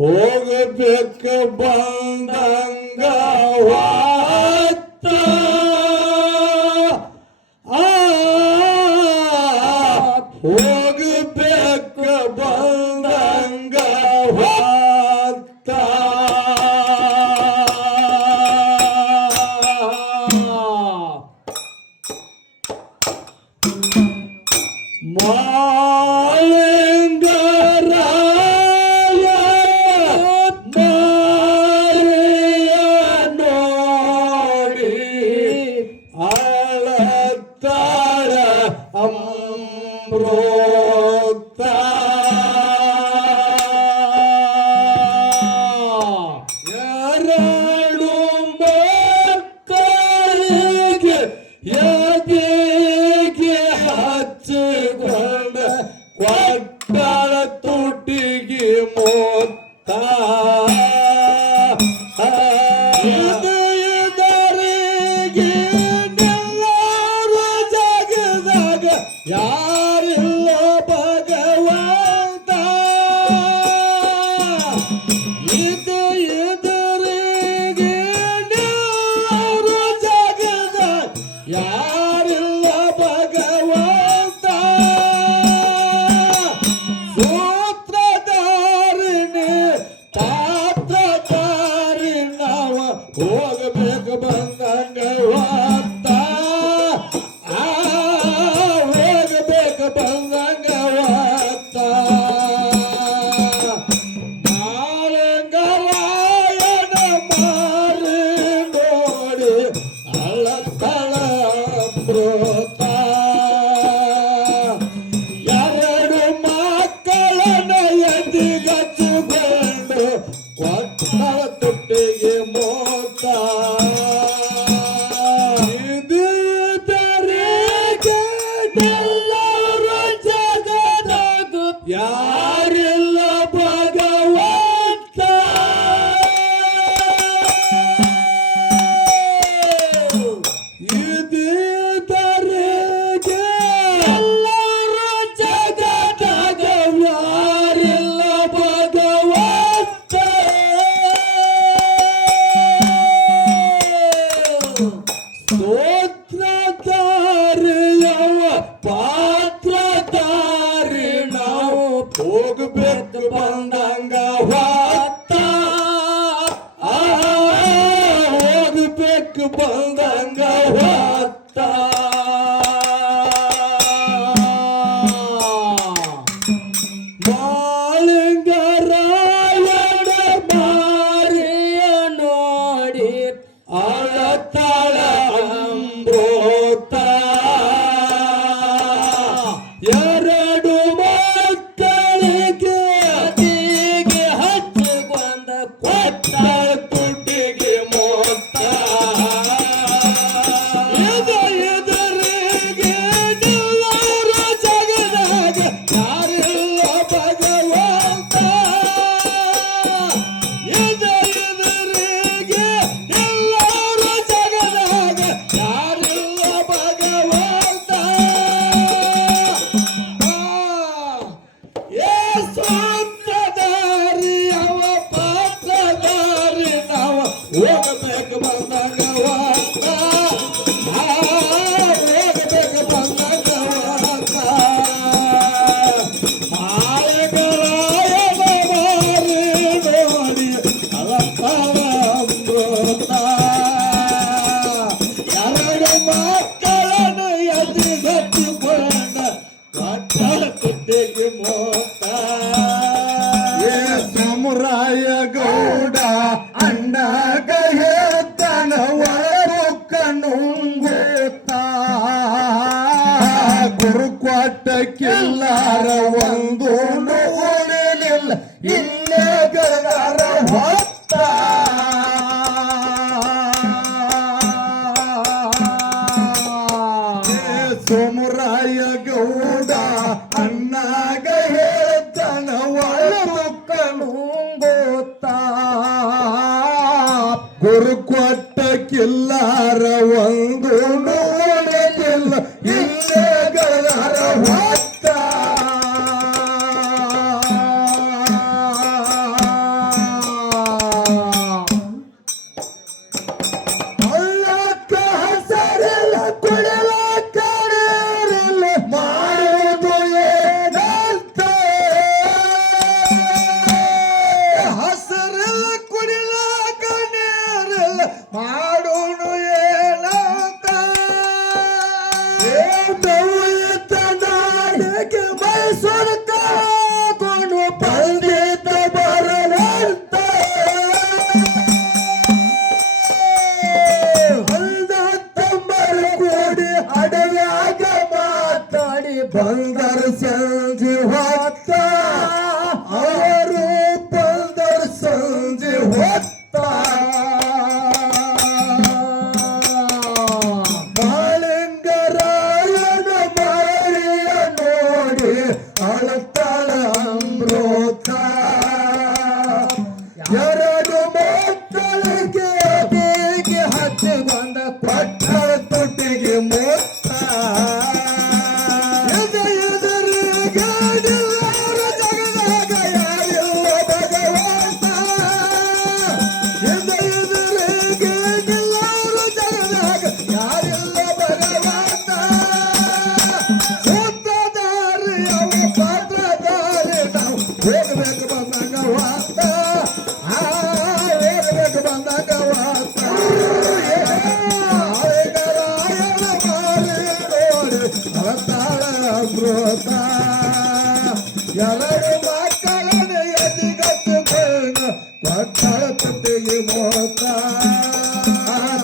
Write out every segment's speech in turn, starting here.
ಹೋಗಬೇಕು ಬಂದಂಗ ಹೋಗಬೇಕು ಬಂದಂಗ ಕೊಟ್ಟಳ ತುಟಿಗೆ ಮೊತ್ತ ಇದರಿಗೆ ನೆಲ್ಲರು ಜಗದಾಗ ಯಾರಿಲ್ಲ ಭಗವಂತ ಇದರಿಗೆ ನೆಲ್ಲರು ಜಗದಾಗ ಯಾರಿಲ್ಲ ಭಗವಂತ ಹೋಗಬೇಕು ಬಂದಂಗ ಹೋಗಬೇಕು ಬಂದಂಗ ಮಾಳಂಗರಾಯನ ಮಾರಿ ನೋಡಿ ಅಳತಳ ಪ್ರೋತ ಎರಡು ಮಕ್ಕಳನ್ನ ಎದಿಗಚ್ಚಿಕೊಂಡು ಕೊಟ್ಟಳ ತುಟ್ಟಿಗೆ ಮೋತ ಯಾರಿಲ್ಲ ಭಗವಂತ ಇದರಿಗೆ ಎಲ್ಲರೂ ಜಗದಾಗ ಯಾರಿಲ್ಲ ಭಗವಂತ ಸ್ತೋತ್ರಧಾರಿಯವ ಪಾತ್ರಧಾರಿ ನಾವು ಹೋಗಬೇಕು ಬಂದಂಗ ಹೋಗಬೇಕು ಬಂದಂಗ ಮಾಳಿಂಗರಾಯನ ಮಾರಿಯ ನೋಡಿ ಅಳತಾಳ ಎರಡು ಮಕ್ಕಳಿಗೆ ಅತಿಗೆ ಹಚ್ಚಿಕೊಂಡ ಕೊಟ್ಟ ತುಟಿಗೆ ಮೊತ್ತ ಎದುರಿಗೆ ಎಲ್ಲರೂ ಜಗದಾಗ ಯಾರಿಲ್ಲ ಭಗವಂತ ಎದುರಿಗೆ ಎಲ್ಲರೂ ಜಗದಾಗ ಯಾರಿಲ್ಲ ಭಗವಂತ ಸ್ವಂತದಾರಿ ಅವ ಪಾತ್ರದಾರಿ ನಾವ ಹೋಗಬೇಕು ಬಂದಾಗ ಹೋಗಬೇಕು ಬಂದಾಗ ಮಾಯಗರಾಯನ ಮಾರಿ ನೋಡಿ ಅಲಂಕಾರ ಅಮೃತ ಕಿಲ್ಲಾರ ಒಂದು ಉಳಿಲಿಲ್ಲ ಇಲ್ಲೇ ಗರಗಾರ ಹೊತ್ತ ಸೋಮರಾಯ ಗೌಡ ಅಣ್ಣಾಗ ಹೇಳ್ತಾನ ಒಳಮುಕ್ಕನು ಗೋತ ಗುರು ಕೊಟ್ಟ ಕಿಲ್ಲಾರ ಒಂದು ನೋಡಲಿಲ್ಲ ಇಲ್ಲೇ ಗರಗಾರ ಹೊತ್ತ ಅಲ್ಲಕ್ಕ ಹಸರಿಲ್ಲ ಕುಡಿಲಕ್ಕ ನೀರಿಲ್ಲ ಮಾಡುವುದು ಏನಂತ ಹಸರಿಲ್ಲ ಕುಡಿಲಕ್ಕ ನೀರಿಲ್ಲ ಮಾಡೋನು ಏನಂತ ನಾಡಿಗೆ ಮೈಸೂರು ಕಾಕೊಂಡು ಪಂಡಿತ ಬರವಂತ ಕೂಡಿ ಅಡವ್ಯಾಗ ಮಾತಾಡಿ ಬಂದರ ಸಂಜೆ ಹೊತ್ತ ಅವರು ಬಂದರ ಸಂಜೆ ಹೊತ್ತ ಮಾಳಿಂಗರಾಯನ ಮಾರಿಯ ನೋಡಿ ಅಳತಾಳ ಅಮೃತ ಎರಡು ಮಕ್ಕಳಿಗೆ ಬೇಗೆ ಹತ್ತಿ ಬಂದ ಕೊಟ್ಟಳ ತುಟಿಗೆ ಮುತ್ತ ಎದುರಿಗಾಡಿಲ್ಲವರ ಜಗದಾಗ ಯಾರಿಲ್ಲ ಭಗವಂತ ಎದುರಿಗಾಡಿಲ್ಲವರ ಜಗದಾಗ ಯಾರಿಲ್ಲ ಭಗವಂತ ಸೂತ್ರಧಾರಿ ಅವ ಪಾತ್ರಧಾರಿ ನಾವು ಹೋಗ್ಬೇಕು ಬಂದಾಗ ವಾತ ಹೋಗ್ಬೇಕು ಬಂದಾಗ ವಾತ ಅಮೃತ ಎರಡು ಮಕ್ಕಳನ್ನ ಎದಿಗಚ್ಚುಕೊಂಡು ಕೊಟ್ಟಳ ತುಟಿಗೆ ಮೋತ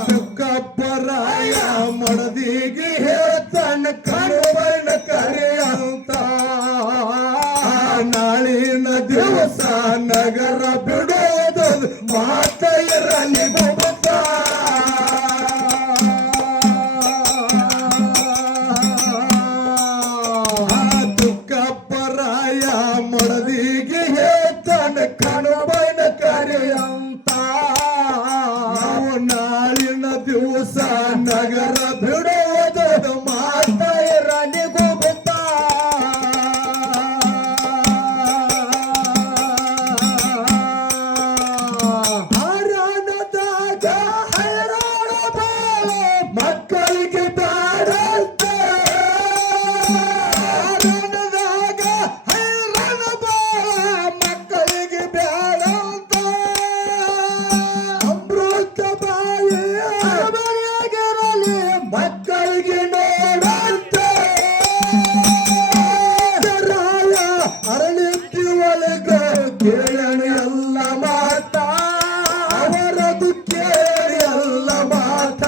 ತುಕ್ಕಪ್ಪರಾಯ ಮಡದಿಗೆ ಹೇಳ್ತಾನ ಕರುವಣ್ಣ ಕರೆಯಂತ ನಾಳಿನ ದಿವಸ ನಗರ ಬಿಡೋದು ಮಾತ ಇರಲಿ ಬುಬುತ್ತ ತುಕ್ಕಪ್ಪರಾಯ ಮಡದಿಗೆ ಹೇಳ್ತಾನ ಕಣಬೈನ ಕರೆಯಂತ ನಾವು ನಾಳಿನ ದಿವಸ ನಗರ ಬಿಡುವುದು ಮಾತ ಇರಲಿ ಗುಬುತ್ತ ಹರಣದಾಗ ಹೈರಾಣ ಬಾಳ ಮಕ್ಕಳಿಗೆ ಬೇಡಂತ ಹರಣದಾಗ ಹೈರಾಣ ಬಾಳ ಮಕ್ಕಳಿಗೆ ಬೇಡಂತ ಅಮೃತ ಬಾಯಿ ಅರಮನೆಯಾಗಿರಲಿ ಮಕ್ಕಳಿಗೆ ನೋಡಂತ ರಾಯ ಅರಳಿತ್ತಿ ಒಳಗ ಕೇಳಣ ಎಲ್ಲ ಮಾತ ಅವರದು ಕೇಳಿ ಎಲ್ಲ ಮಾತ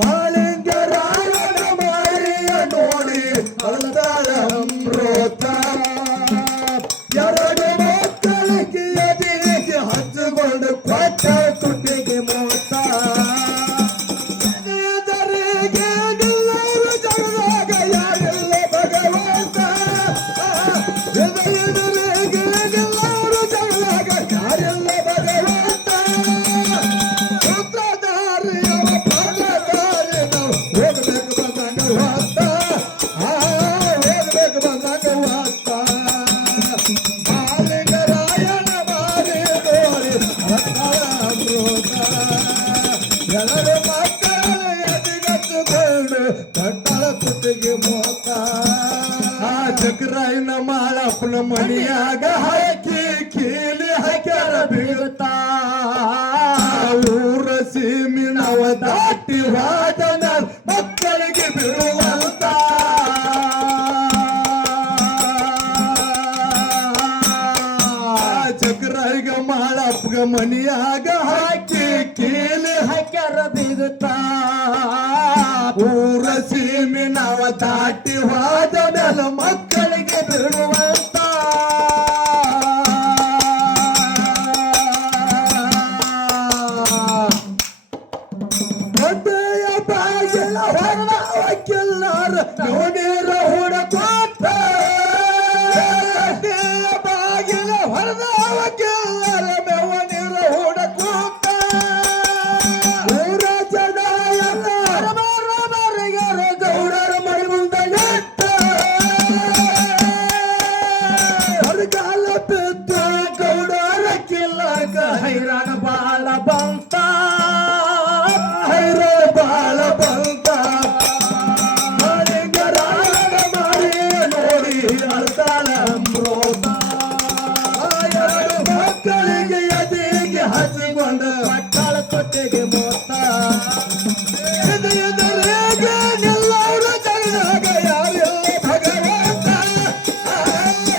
ಮಾಳಿಂಗರಾಯನ ಮಾರಿಯ ನೋಡಿ ಅಳದಾಳ ಅಮೃತ ಎರಡು ಮಕ್ಕಳಿಗೆ ಎದಿಗೆ ಹಚ್ಚಿಕೊಂಡು ಕೊಟ್ಟ ತುಟಿಗೆ ಮೋತ ಎದುರಿಗೆ ನಿಲ್ಲರು ಜಗದಾಗ ಯಾರಿಲ್ಲ ಭಗವಂತ ಎದುರಿಗೆ ನಿಲ್ಲರು ಜಗದಾಗ ಯಾರಿಲ್ಲ ಭಗವಂತ ಸೂತ್ರಧಾರಿ ಅವ ಪಾತ್ರಧಾರಿ ನಾವು ಹೋಗ್ಬೇಕು ಬಂದಾಗ ಹೊತ್ತ ಹೋಗ್ಬೇಕು ಬಂದಾಗ ಹೊತ್ತ ಮಾಲಿಂಗರಾಯನ ಮಾರಿ ನೋಡಿ ಅಳತಾಳ ಅಮೃತ ಎರಡು ಮಕ್ಕಳ ಎದಿಗಚ್ಚುಕೊಂಡು ಕಟ್ಟಳ ತುಟಿಗೆ ಮೋತ ಚಕ್ರಾಯನ ಮಾಳಪ್ಪನ ಮನಿಯಾಗ ಹಾಕಿ ಕೀಲಿ ಹಾಕ್ಯಾರ ಬೀಳ್ತಾ ಊರ ಸೀಮಿನವ ದಾಟಿ ಹೋದ ಮಕ್ಕಳಿಗೆ ಬಿಡುವಂತ ಚಕ್ರಾಯಿಗ ಮಾಳಪ್ಪಗ ಮನಿಯಾಗ ಹಾಕಿ ಕೀಲಿ ಹಾಕ್ಯಾರ ಬೀಗುತ್ತಾ ಊರ ಸೀಮಿನವ ದಾಟಿ ಹೋದ ಬಿಡುವಂತ ಮದ್ದೆಯ ಬಾಗಿಲ ಹೊರನ ವಕ್ಕಿಲ್ಲಾರ ನೋಡಿರ ಹುಡುಕೋತ ಮದ್ದೆಯ ಬಾಗಿಲ ಹೊರದ ವಕ್ಕಿಲ್ಲಾರ ಮೆವನಿರ ಹುಡುಕೋತ ಊರ ಜನ ಎಲ್ಲ ಮರಮರಿಗರ ಗೌಡರ ಮೈ ಮುಂದೆ ಎತ್ತ ಹೊರಗಾಲ ಬಿದ್ದ ಗೌಡರ ಕಿಲ್ಲಕ ಹೈರಾಣ ಬಾಳ ಬಂತ ಹೈರಾಣ ಬಾಳ ಬಂತ ಮಳಿಂಗರಾಯನ ಮಾರಿ ನೋಡಿ ಅಳ್ತಾಳ ಅಮೃತ ಎರಡು ಮಕ್ಕಳಿಗೆ ಎದೆಗೆ ಹಚ್ಚಿಕೊಂಡು ಮಕ್ಕಳ ಕೊಟ್ಟಿಗೆ ಮೊತ್ತ ಎದುರಿಗೆ ನಿಲ್ಲವರು ಜಗದಾಗ ಯಾರಿಲ್ಲ ಭಗವಂತ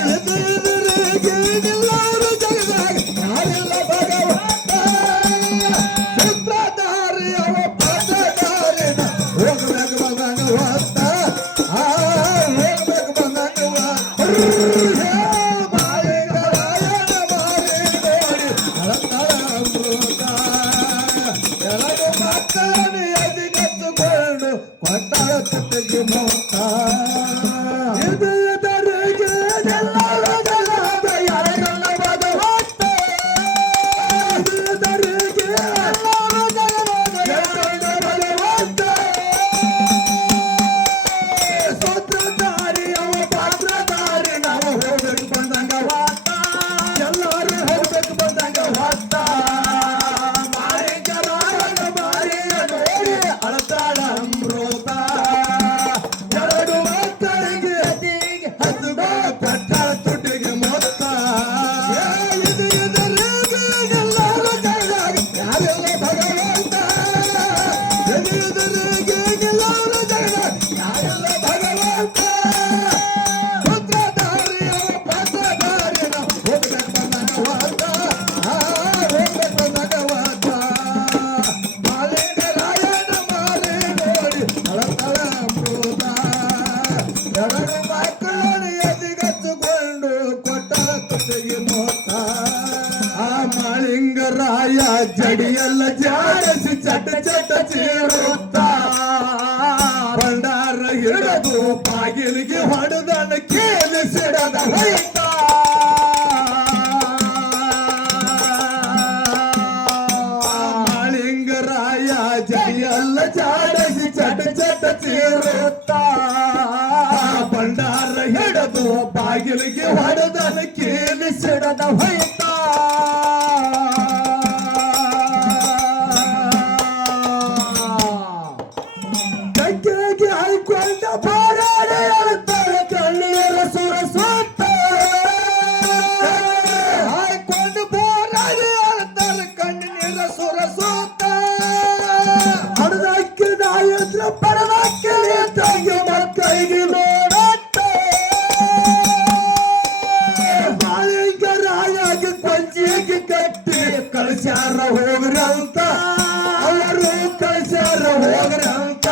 ಎದುರಿಗೆ ನಿಲ್ಲವರು ಜಗದಾಗ ಯಾರಿಲ್ಲ ಭಗವಂತ ಸೂತ್ರಧಾರಿ ಅವ ಪಾತ್ರಧಾರಿನ ಹೋಗ್ಬೇಕು ಬಂದಂಗ ಹೊತ್ತ ಹೋಗ್ಬೇಕು ಬಂದಂಗ ಮಾಳಿಂಗರಾಯನ ಮಾರಿ ನೋಡಿ ಅಳತಾಳ ಅಮೃತ ಎರಡು ಮಕ್ಕಳನ್ನು ಎದಿಗೆತ್ತುಕೊಂಡು ಕೊಟ್ಟಾಳ ಕಟ್ಟಿಗೆ ಮೊತ್ತ ಎದುರಿಗೆ ಎಲ್ಲರೂ ಜಗದಾಗ ಯಾರಿಲ್ಲ ಭಗವಂತ ಎದುರಿಗೆ ಎಲ್ಲರೂ ಜಗದಾಗ ಯಾರಿಲ್ಲ ಭಗವಂತ ಸೂತ್ರಧಾರಿ ಅವ ಪಾತ್ರಧಾರಿ ನಾವು ಹೋಗ್ಬೇಕು ಬಂದಂಗ ಹೊತ್ತ ಎಲ್ಲರೂ ಹೋಗ್ಬೇಕು ಬಂದಂಗ ಹೊತ್ತ ಮಾಳಿಂಗರಾಯನ ಮಾರಿಯ ನೋಡಿ ಅಳತಾಳ ಅಮೃತ ಎರಡು ಮಕ್ಕಳಿಗೆ ಹತ್ತುಗ ಪಟ್ಟಾಳ ತುಟಿಗೆ ಮೊತ್ತ ಎದುರಿಗೆ ಎಲ್ಲರೂ ಜಗದಾಗ ಯಾರಿಲ್ಲ ಭಗವಂತ ಎದುರಿಗೆ ಎಲ್ಲರೂ ಜಗದಾಗ ಯಾರಿಲ್ಲ ಭಗವಂತ ಸೂತ್ರಧಾರಿ ಅವ ಪಾತ್ರಧಾರಿನ ಹೋಗ್ಬೇಕು ಬಂದಂಗ ಹೊತ್ತ ಹೋಗ್ಬೇಕು ಬಂದಂಗ ಹೊತ್ತ ಮಾಳಿಂಗರಾಯನ ಮಾರಿ ನೋಡಿ ಅಳತಾಳ ಅಮೃತ ಎರಡು ಮಕ್ಕಳನ್ನು ಎದಿಗಚ್ಚುಕೊಂಡು ಕೊಟ್ಟಾಳ ತುಟಿಗೆ ಮೊತ್ತ ಆ ಮಾಳಿಂಗರಾಯ ಜಡಿಯೆಲ್ಲ ಜಾಡಿಸಿ ಚಟ ಚಟ ಚೀರುತ್ತ ಭಂಡಾರ ಹಿಡಿದು ಬಾಗಿಲಿಗೆ ಹೊಡೆದನ ಕೇಳಿಸಿಡದ ಹೊಯ್ತ ಮಾಳಿಂಗರಾಯ ಜಡಿಯೆಲ್ಲ ಜಾಡಿಸಿ ಚಟ ಚಟ ಚೀರುತ್ತ ಭಂಡಾರ ಹಿಡಿದು ಬಾಗಿಲಿಗೆ ಹೊಡೆದನ ಕೇಳಿಸಿಡದ ಹೊಯ್ತ ಕೈಗೆ ಹಾಯ್ಕೊಂಡ ಬಾರಾಡಿ ಅಳುತ್ತಾಳೆ ಕಣ್ಣೀರ ಸುರಸುತ್ತ ಹಾಯ್ಕೊಂಡು ಬೋರಾಡಿ ಅಳುತ್ತಾಳೆ ಕಣ್ಣೀರ ಸುರಸುತ್ತ ಹಡದಕ್ಕೆ ನಾಯತ್ರ ಪರದಕ್ಕೆ ತಂಗಿ ಮಕ್ಕಳಿಗೆ ನೋಡತ್ತ ಮಾಳಿಂಗರಾಯಗೆ ಕೊಂಚಿಗೆ ಕಟ್ಟಿ ಕಳಿಸ್ಯಾರ ಹೋಗ್ರಂತ ಅವರು ಕಳಿಸ್ಯಾರ ಹೋಗ್ರಂತ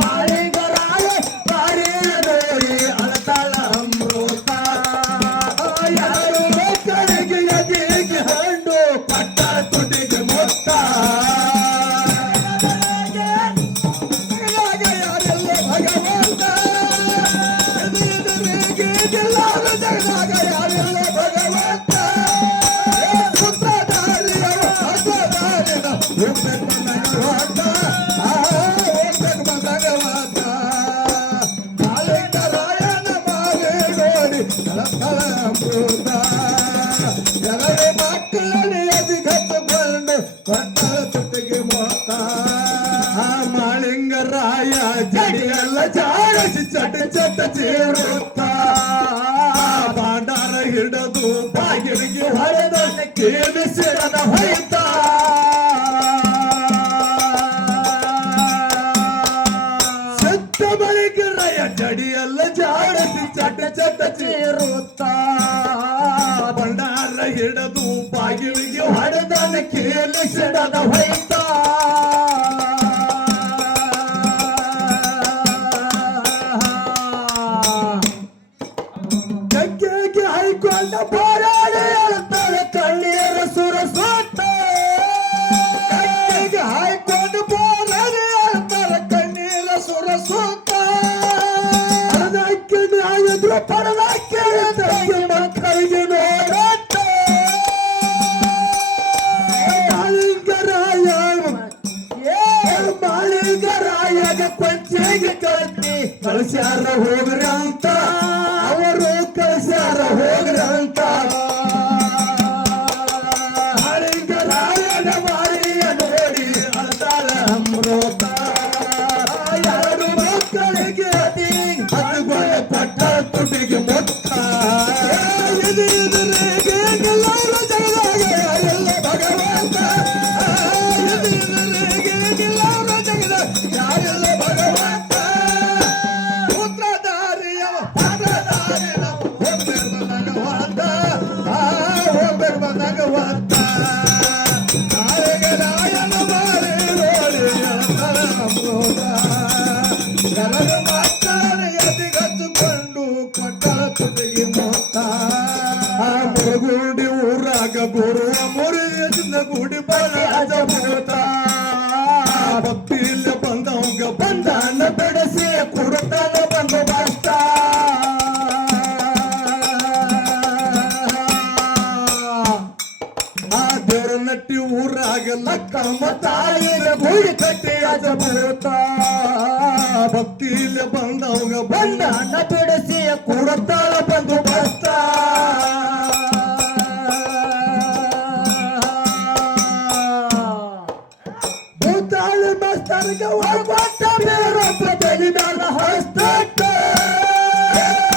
ಮಾಳಿಂಗರಾಯ ಬಾರಿ ನೋಡಿ ಅಳತಾಳ ಅಮೃತ ಯಾರು ಮಕ್ಕಳಿಗೆ ಎದೆಗೆ ಹಣ್ಣು ಪಟ್ಟಾಳ ತುಟಿಗೆ ಮೊತ್ತ ಯಾರೆಲ್ಲ ಭಗವಂತ ಎದುರಿಗೆ ಎಲ್ಲರೂ ಜಗದಾಗ ಯಾರೆಲ್ಲ ಭಗವಂತ ಸೂತ್ರಧಾರಿ ಅವ ಪಾತ್ರಧಾರಿನ ಹೋಗ್ಬೇಕು ಬಂದಂಗ ಹೊತ್ತ ಹೋಗ್ಬೇಕು ಬಂದಂಗ ಹೊತ್ತ ಮಾಳಿಂಗರಾಯನ ಮಾರಿ ನೋಡಿ ಅಳತಾಳ ಅಮೃತ ಎರಡು ಮಕ್ಕಳನ್ನು ಎದಿಗಚ್ಚುಕೊಂಡು ಕೊಟ್ಟಾಳ ತುಟಿಗೆ ಮೊತ್ತ ಆ ಮಾಳಿಂಗರಾಯ ಜಡಿಯೆಲ್ಲ ಜಾಡಿಸಿ ಚಟ ಚಟ ಚೀರುತ್ತ ಭಂಡಾರ ಹಿಡಿದು ಬಾಗಿಲಿಗೆ ಹೊಡೆದ ಕೇಳಿಸಿಡದ ಹೊಯ್ತ ಸತ್ತ ಮಾಳಿಂಗರಾಯ ಜಡಿಯೆಲ್ಲ ಜಾಡಿಸಿ ಚಟ ಚಟ ಚೀರುತ್ತ ಭಂಡಾರ ಹಿಡಿದು ಬಾಗಿಲಿಗೆ ಹೊಡೆದನ ಕೇಳಿಸಿಡದ ಹೊಯ್ತ ಕಳಿಸ್ಯಾರ ಹೋಗ್ರಿ ಅಂತ ಅವರು ಕಳಿಸ್ಯಾರ ಹೋಗ್ರಿ ಅಂತ ರಾಯನ ಮಾರಿಯ ನೋಡಿ ಅಳ್ತಾಳ ಅಮೃತ ಎರಡು ಮಕ್ಕಳಿಗೆ ಅತಿ ಹತ್ತುಗಳ ಪಟ್ಟ ತುಟಿಗೆ ಮೊತ್ತ ಎದುರಿಗೆ ಎಲ್ಲರ ಜಗದಾಗ ಎಲ್ಲ ಭಗವಂತ ಎದುರಿಗೆ ಎಲ್ಲರ ಜಗದಾಗ ಯಾರೆಲ್ಲ ಭಗವಂತ ಸೂತ್ರಧಾರಿಯವ ಪಾತ್ರಧಾರಿನ ಹೋಗ್ಬೇಕು ಭಗವಂತ ಹೋಗ್ಬೇಕು ಭಗವಂತ ರಾಯನ ಮಾರಿ ನೋಡಿ ಅಳ್ತಾಳ ಅಮೃತ ಎಲ್ಲರ ಮಕ್ಕಳನ್ನು ಎದಿಗಚ್ಚಿಕೊಂಡು ಕೊಟ್ಟಳ ತುಟಿಗೆ ಮೊತ್ತ ಮುರುಗುಡಿ ಊರಾಗ ಬರುವ ಮುರಿಯದಿಂದ ಗುಡಿ ಬರಾಜ ಭೂತ ಭಕ್ತಿಯಲ್ಲಿ ಬಂದವಂಗ ಬಂದಾನ ಬೆಳೆಸಿ ಕೊಡುತ್ತಾನ ಬಂದು ಬಸ್ತ ಆ ದೇವ್ರ ನಟ್ಟಿ ಊರಾಗ ಲಕ್ಕಮ್ಮ ತಾಯಿನ ಗುಡಿ ಕಟ್ಟಿ ಅಜ ಭೂತ ಭಕ್ತಿಯಲ್ಲಿ ಬಂದವಂಗ ಬಂದಾನ ಬೆಳೆಸಿ ಕೊಡುತ್ತಾನ ಬಂದು ಬಸ್ತ ಭೂತಾಳಿ ಮಸ್ತರ್ಗೆ ಒಳಗೊಟ್ಟ ಬೇರೊಬ್ಬ ಬೆಳಿ ಮ್ಯಾಲ ಹಸ್ತಟ್ಟ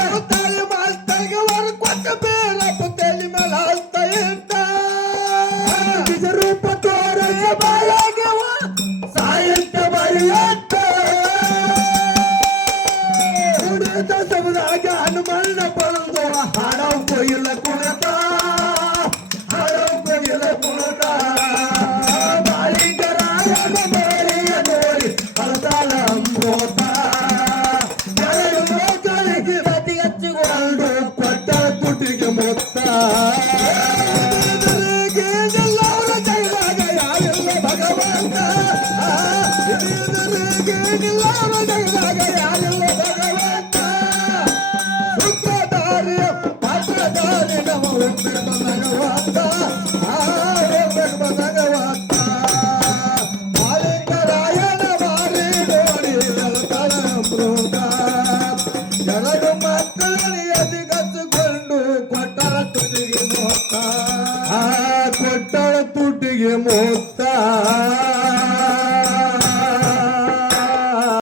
ಭೂತಾಳಿ ಮಸ್ತರ್ಗೆ ಒಳಗೊಟ್ಟ ಬೇರೊಬ್ಬ ಬೆಳಿ ಮ್ಯಾಲ ಹಸ್ತ ಇಟ್ಟ ನಿಜ ರೂಪ ತೋರಿಸ ಬಾಯಾಗೆ ಸಾಯಂತ ಬರಿಯಟ್ಟ ಕುಡಿದ ಸಮುದಾಗ ಹನುಮಣ್ಣ ಬಂದು ಹಾಡವ ಕೊಯ್ಲ ಕುಣಿತ ಹಾಡವ ಕೊಯ್ಲ ಕುಣಿತ ಬಾಳಿಗರಾಯನ ಮೇಲಿಯ ನೋಡಿ ಅಳ್ತಾಳ ಅಮೃತ ಎರಡು ಮಕ್ಕಳಿಗೆ ಬದಿ ಹಚ್ಚಿಕೊಂಡು ಕೊಟ್ಟ ತುಟಿಗೆ ಮೊತ್ತ ಎದುರಿಗೆ ಎಲ್ಲರ ಜಗದಾಗ ಯಾರೆಲ್ಲ ಭಗವಂತ ಎದುರಿಗೆ ಎಲ್ಲರ ಜಗದಾಗ ಯಾರೆಲ್ಲ ಭಗವಂತ ಸೂತ್ರಧಾರಿಯ ಪಾತ್ರಧಾರಿ ನಮ್ಮ ಹೋಗ್ಬೇಕು ಭಗವಂತ ಹೋಗ್ಬೇಕು ಭಗವಂತ ಬಾಲಿಕರಾಯನ ಮಾರಿ ನೋಡಿ ಅಳ್ತಾಳ ಅಮೃತ ಎರಡು ಮಕ್ಕಳನ್ನು ಎದಿಗಚ್ಚಿಕೊಂಡು ಕೊಟ್ಟಳ ತುಟಿಗೆ ಮೊತ್ತ ಕೊಟ್ಟಳ ತುಟಿಗೆ ಮೊತ್ತ